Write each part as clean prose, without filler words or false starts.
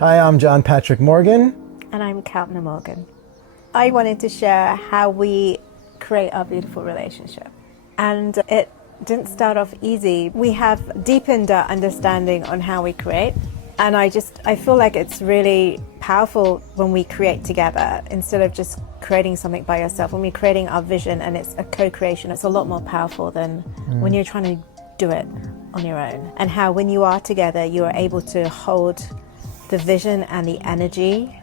Hi, I'm John Patrick Morgan. And I'm Kalpna Morgan. I wanted to share how we create our beautiful relationship. And it didn't start off easy. We have deepened our understanding on how we create. And I feel like it's really powerful when we create together instead of just creating something by yourself. When we're creating our vision and it's a co-creation, it's a lot more powerful than when you're trying to do it on your own. And how when you are together, you are able to hold the vision and the energy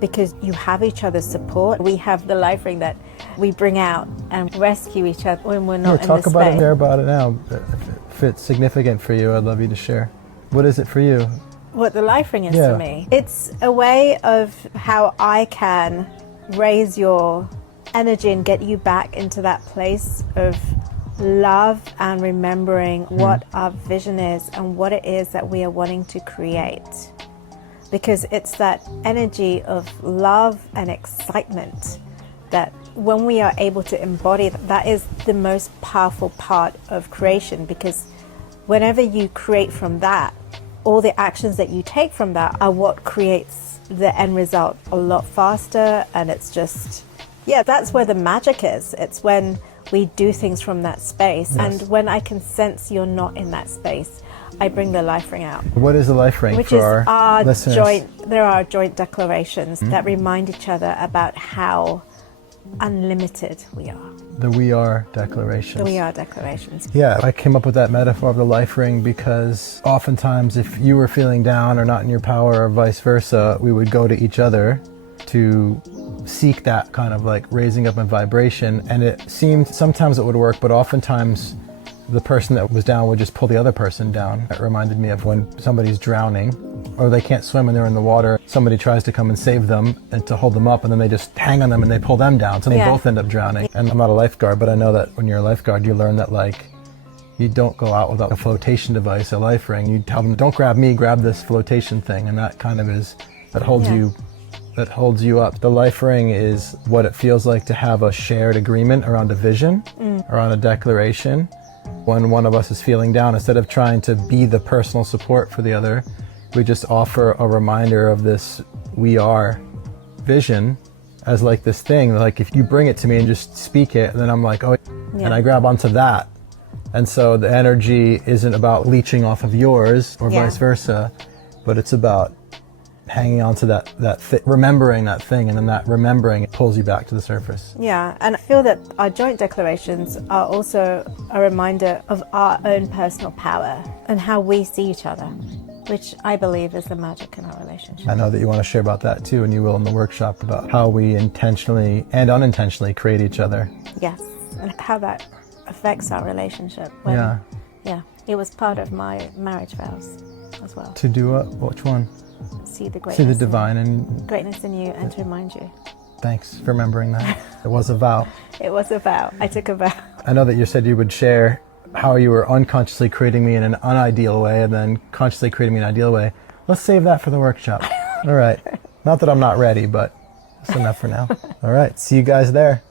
because you have each other's support. We have the life ring that we bring out and rescue each other when we're not in the space. Talk about it, share about it now. If it's significant for you, I'd love you to share. What is it for you? What the life ring is for me. It's a way of how I can raise your energy and get you back into that place of love and remembering what our vision is and what it is that we are wanting to create. Because it's that energy of love and excitement that when we are able to embody, that is the most powerful part of creation. Because whenever you create from that, all the actions that you take from that are what creates the end result a lot faster. And it's just, that's where the magic is. It's when we do things from that space. Yes. And when I can sense you're not in that space, I bring the life ring out. What is the life ring for our listeners? There are joint declarations that remind each other about how unlimited we are. The We Are declarations. The We Are declarations. Yeah, I came up with that metaphor of the life ring because oftentimes if you were feeling down or not in your power or vice versa, we would go to each other to seek that kind of like raising up in vibration. And it seemed sometimes it would work, but oftentimes the person that was down would just pull the other person down. It reminded me of when somebody's drowning or they can't swim and they're in the water. Somebody tries to come and save them and to hold them up, and then they just hang on them and they pull them down. So they both end up drowning. And I'm not a lifeguard, but I know that when you're a lifeguard, you learn that like you don't go out without a flotation device, a life ring. You tell them, don't grab me, grab this flotation thing. And that kind of is, that holds you up. The life ring is what it feels like to have a shared agreement around a vision, around a declaration. When one of us is feeling down, instead of trying to be the personal support for the other, we just offer a reminder of this we are vision as like this thing. Like if you bring it to me and just speak it, then I'm like, and I grab onto that. And so the energy isn't about leeching off of yours or vice versa, but it's about hanging on to that remembering that thing, and then that remembering it pulls you back to the surface. Yeah, and I feel that our joint declarations are also a reminder of our own personal power and how we see each other, which I believe is the magic in our relationship. I know that you want to share about that too, and you will in the workshop, about how we intentionally and unintentionally create each other. Yes, and how that affects our relationship. It was part of my marriage vows as well. To do what? Which one? See the greatness. See the divine and greatness in you, and to remind you. Thanks for remembering that. It was a vow. It was a vow. I took a vow. I know that you said you would share how you were unconsciously creating me in an unideal way and then consciously creating me in an ideal way. Let's save that for the workshop. All right. Not that I'm not ready, but that's enough for now. All right. See you guys there.